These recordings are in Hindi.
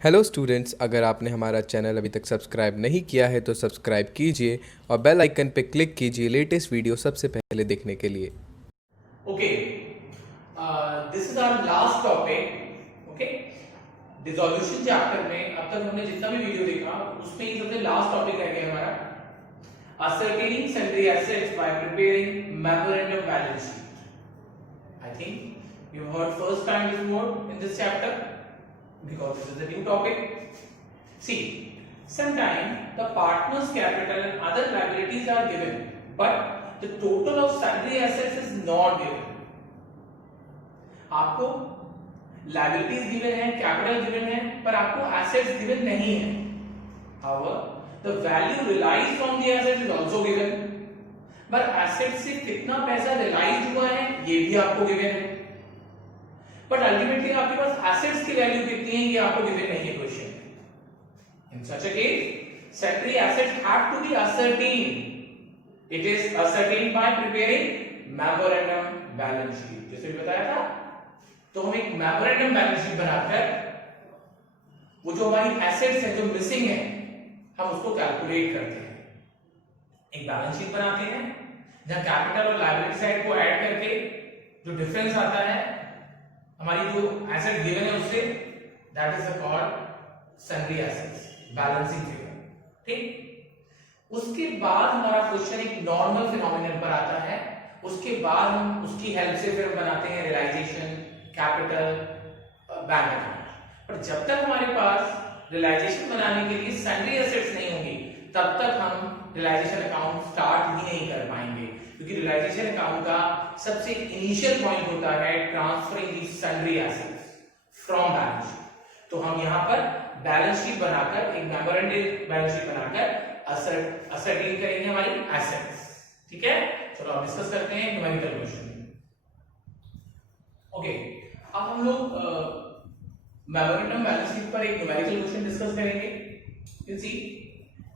हेलो स्टूडेंट्स, अगर आपने हमारा चैनल अभी तक सब्सक्राइब नहीं किया है तो सब्सक्राइब कीजिए और बेल आइकन पे क्लिक कीजिए लेटेस्ट वीडियो सबसे पहले देखने के लिए। Okay, this is our last topic. Okay, dissolution chapter में अब तक हमने जितना भी वीडियो देखा उसमें ये सबसे लास्ट टॉपिक रह गया हमारा ascertaining sundry assets by preparing memorandum balance sheet. I think you've heard first time this word in this chapter because this is a new topic. See, sometimes the partner's capital and other liabilities are given, but the total of sundry assets is not given. आपको लायबिलिटीज गिवन है, कैपिटल गिवन है, पर आपको एसेट्स गिवन नहीं है। However, the value realized from the assets is also given. पर एसेट से कितना पैसा रियलाइज हुआ है ये भी आपको गिवन है, बट अल्टीमेटली आपके पास एसेट्स की वैल्यू कितनी है ये आपको गिवन नहीं है क्वेश्चन में। In such a case, sundry assets have to be ascertained. It is ascertained by preparing memorandum balance sheet. जैसे भी बताया था, तो हम एक मेमोरेंडम बैलेंस शीट बनाकर वो जो हमारी एसेट्स है जो मिसिंग है हम उसको कैलकुलेट करते हैं। एक बैलेंस शीट बनाते हैं जहां कैपिटल और लायबिलिटी साइड को ऐड करके जो डिफरेंस आता है हमारी जो एसेट गिवन है उससे, that is called sundry assets balancing figure. ठीक, उसके बाद हमारा क्वेश्चन एक नॉर्मल फिनोमिनन पर आता है। उसके बाद हम उसकी हेल्प से फिर बनाते हैं रियलाइजेशन, कैपिटल, बैंक अकाउंट। पर जब तक हमारे पास रियलाइजेशन बनाने के लिए सन्ड्री एसेट्स नहीं होंगी तब तक हम रियलाइजेशन अकाउंट स्टार्ट ही नहीं कर पाएंगे, क्योंकि रियलाइजेशन अकाउंट का सबसे इनिशियल पॉइंट होता है transferring the sundry assets from balance sheet. तो हम यहां पर बैलेंस शीट बनाकर एक मेमोरेंडम बैलेंस शीट बनाकर असर्टेन करेंगे हमारी एसेट्स। ठीक है, चलो अब डिस्कस करते हैं न्यूमेरिकल क्वेश्चन। ओके, अब हम लोग मेमोरेंडम बैलेंस शीट पर एक न्यूमेरिकल क्वेश्चन डिस्कस करेंगे। यू सी,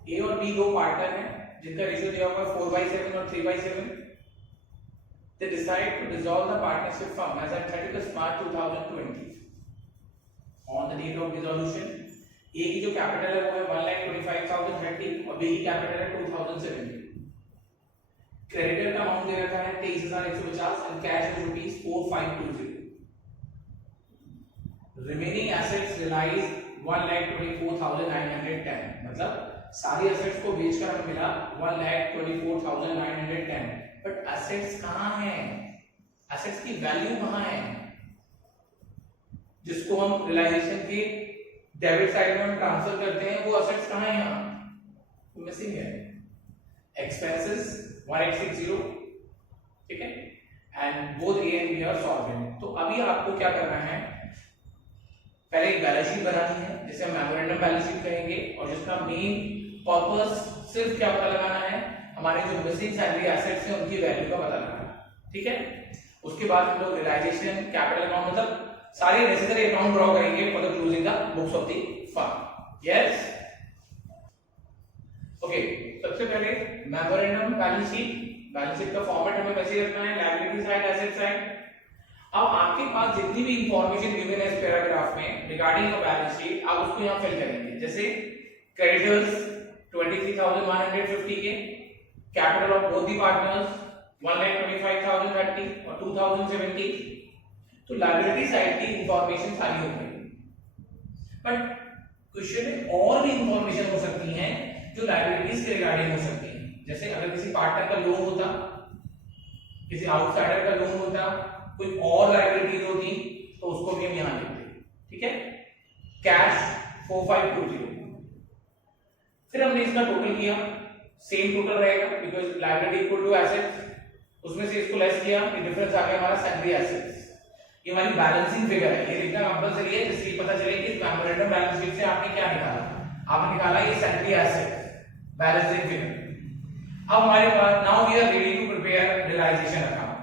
ए और बी दो पार्टनर हैं जिनका रेशियो दिया हुआ है 4/7 और 3/7। They decide to dissolve the partnership firm as at 31 March 2020। On the date of dissolution A की जो कैपिटल है वो है 1,25,030 और बी की कैपिटल है 2,070। क्रेडिटर का अमाउंट दे रखा है 23,150 and cash is ₹4520। Remaining assets realise 1,24,910। मतलब सारी एसेट्स को बेचकर हमें मिला 1,24,910। बट एसेट्स कहां हैं? एसेट्स की वैल्यू कहां है जिसको हम रियलाइजेशन के डेबिट साइड में ट्रांसफर करते हैं? वो एसेट्स कहां है? यहां मिसिंग है। एक्सपेंसेस 1860, ठीक है, and both A and B are solvent. तो अभी आपको क्या करना है, पहले एक बैलेंस शीट बनानी है जिसे हम मेमोरेंडम बैलेंस शीट कहेंगे और जिसका मेन पर्पस सिर्फ क्या पता लगाना है, हमारे जो मिसिंग सैलरी एसेट्स हैं उनकी वैल्यू का पता लगाना। ठीक है, उसके बाद हम लोग रियलाइजेशन, कैपिटल अकाउंट, मतलब सारे नेसेसरी अकाउंट ड्रॉ करेंगे for the closing the books of the firm. Yes, okay, सबसे पहले मेमोरेंडम बैलेंस शीट का फॉर्मेट हमें वैसे रखना है, लायबिलिटी साइड, एसेट साइड। अब आपके पास जितनी भी इंफॉर्मेशन गिवन है इस पैराग्राफ में रिगार्डिंग अ बैलेंस शीट, आप उसको यहां फिल करेंगे। जैसे क्रेडिटर्स 23,150 के, capital of both the partners 1,25,030 और 2,070। तो लायबिलिटी साइड की इंफॉर्मेशन सारी हो गई, बट क्वेश्चन में और भी इंफॉर्मेशन हो सकती है जो लायबिलिटीज के रिगार्डिंग हो सकती है। जैसे अगर किसी पार्टनर का लोन होता, किसी आउटसाइडर का लोन होता, कोई और लायबिलिटीज होती तो उसको भी हम यहां लिखते। ठीक है, कैश 4520। फिर हमने इसका टोटल किया, सेम टोटल रहेगा because liability equal to assets, उसमें से इसको लेस किया, ये डिफरेंस आ गया हमारा सन्ड्री एसेट्स। ये हमारी बैलेंसिंग फिगर है, ये लिखना कंपलसरी है जिससे पता चले कि मेमोरेंडम बैलेंस शीट से आपने क्या निकाला। आपने निकाला ये सन्ड्री एसेट्स बैलेंसिंग फिगर। अब हमारे पास now we are ready to prepare realisation account.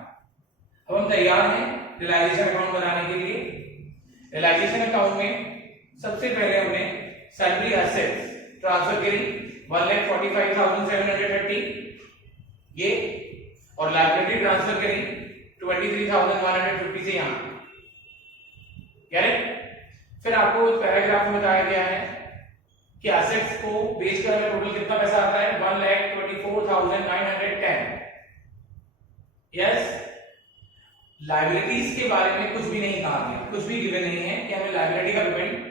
अब हम तैयार हैं रियलाइजेशन अकाउंट बनाने के लिए। रियलाइजेशन अकाउंट में सबसे पहले हमने सन्ड्री एसेट्स ट्रांसफर करी 1,45,730 ये, और लायबिलिटी ट्रांसफर करी 23,150 से यहां। करेक्ट, फिर आपको इस पैराग्राफ में बताया गया है कि एसेट्स को बेचकर हमें टोटल कितना पैसा आता है 1,24,910। यस, लायबिलिटीज के बारे में कुछ भी नहीं कहा गया, कुछ भी गिवन नहीं है कि हमें लायबिलिटी का पेमेंट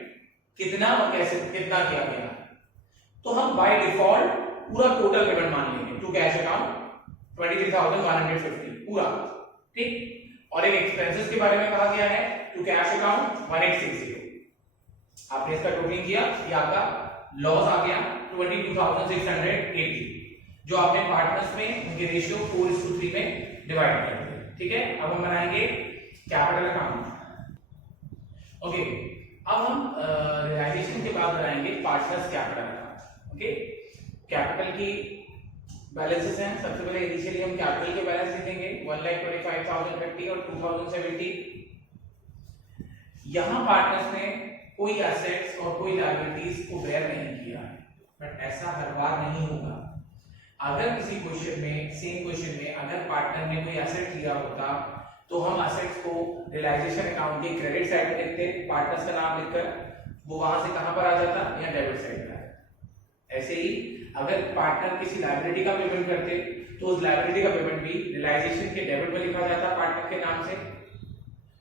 कितना और कैसे कितना किया गया। तो हम बाय डिफॉल्ट पूरा टोटल पेमेंट मान लेंगे टू कैश अकाउंट 23,150 पूरा, ठीक। और एक एक्सपेंसेस के बारे में कहा गया है टू कैश अकाउंट 1860। आपने इसका टोटलिंग किया, ये आपका लॉस आ गया 22,680, जो आपने पार्टनर्स में उनके रेशियो 4:3 में डिवाइड कर दिया, ठीक है। अब हम बनाएंगे कैपिटल अकाउंट। ओके, अब हम रियलाइजेशन के बाद बनाएंगे partners capital account. Okay, capital की बैलेंसेस हैं। सबसे पहले इनिशियली हम कैपिटल के बैलेंस लिखेंगे 1,25,050 और 2,070। यहां पार्टनर्स ने कोई एसेट्स और कोई लायबिलिटीज को बेयर नहीं किया है, बट ऐसा हर बार नहीं होगा। अगर किसी क्वेश्चन में, सेम क्वेश्चन में अगर पार्टनर ने कोई एसेट लिया होता तो हम एसेट्स को रियलाइजेशन अकाउंट के क्रेडिट साइड में लिखते, पार्टनर्स का नाम लिखकर, वो वहां से कहां पर आ जाता, या डेबिट साइड पर। ऐसे ही अगर पार्टनर किसी लायबिलिटी का पेमेंट करते तो उस लायबिलिटी का पेमेंट भी रियलाइजेशन के डेबिट में लिखा जाता पार्टनर के नाम से,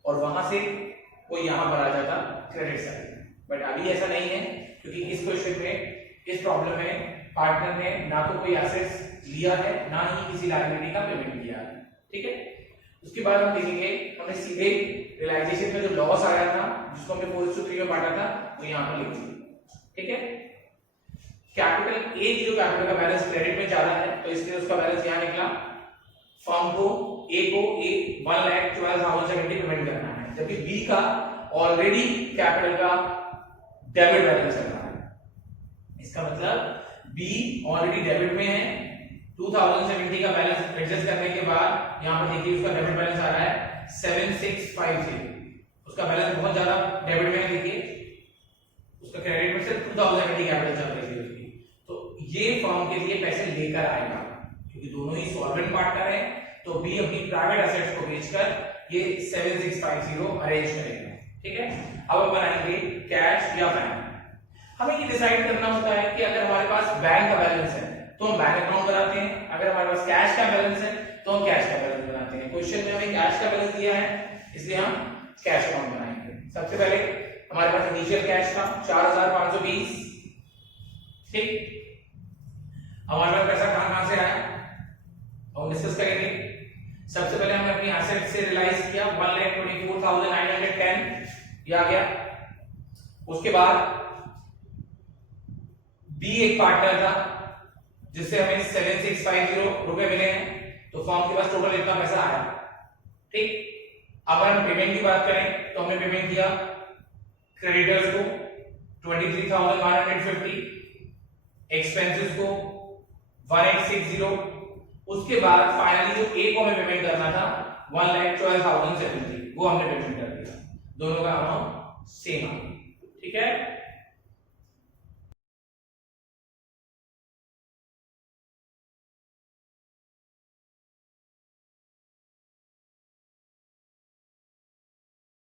और वहां से वो यहां पर आ जाता क्रेडिट साइड। बट अभी ऐसा नहीं है, क्योंकि इस क्वेश्चन में, इस प्रॉब्लम में पार्टनर ने ना तो कोई एसेट्स लिया है, ना ही किसी लायबिलिटी का पेमेंट किया है, ठीक है। उसके बाद हम देखेंगे, हमने सीधे रियलाइजेशन में जो लॉस आया था जिसको हमने 4:3 में बांटा था वो यहां पर लिख दिया, ठीक है। कैपिटल ए की जो कैपिटल का बैलेंस क्रेडिट में ज्यादा है तो इसलिए उसका बैलेंस यहां निकला। फर्म को ए 1,12,70 पेमेंट करना है, जबकि बी का ऑलरेडी कैपिटल का डेबिट बैलेंस चल रहा है। इसका मतलब बी ऑलरेडी डेबिट में है। 2,070 का बैलेंस एडजस्ट करने के बाद यहां पर देखिए उसका डेबिट बैलेंस आ रहा है 7,650। उसका बैलेंस बहुत ज्यादा डेबिट में है, देखिए उसका क्रेडिट में सिर्फ 2,070 कैपिटल चल रही है उसकी। तो ये फर्म के लिए पैसे लेकर आएगा, क्योंकि दोनों ही सॉल्वेंट पार्टनर हैं, तो बी अपनी प्राइवेट एसेट्स को बेचकर ये 7,650 अरेंज करेगा, ठीक है। अब हम बनाएंगे कैश या बैंक। हमें ये डिसाइड करना होता है कि अगर हमारे पास बैंक का बैलेंस है तो हम बैंक अकाउंट बनाते हैं, अगर हमारे पास कैश का बैलेंस है तो हम कैश का बैलेंस बनाते हैं। क्वेश्चन में हमें कैश का बैलेंस दिया है, इसलिए हम कैश अकाउंट बनाएंगे। सबसे पहले हमारे पास इनिशियल कैश था 4,520, ठीक। हमारे पास पैसा कहां से आया हम डिस्कस करेंगे। सबसे पहले हमने अपनी एसेट से रियलाइज किया 1,24,910, ये आ गया। उसके बाद बी एक पार्टनर था जिससे हमें 7,650 रुपए मिले हैं, तो फर्म के पास टोटल इतना पैसा आया, ठीक। अगर हम पेमेंट की बात करें तो हमने पेमेंट किया क्रेडिटर्स को 23,150, एक्सपेंसेस को 1,860, उसके बाद फाइनली जो ए को हमें पेमेंट करना था 1,12,070, वो हमने पेमेंट कर दिया। दोनों का अमाउंट सेम आ गया, ठीक है।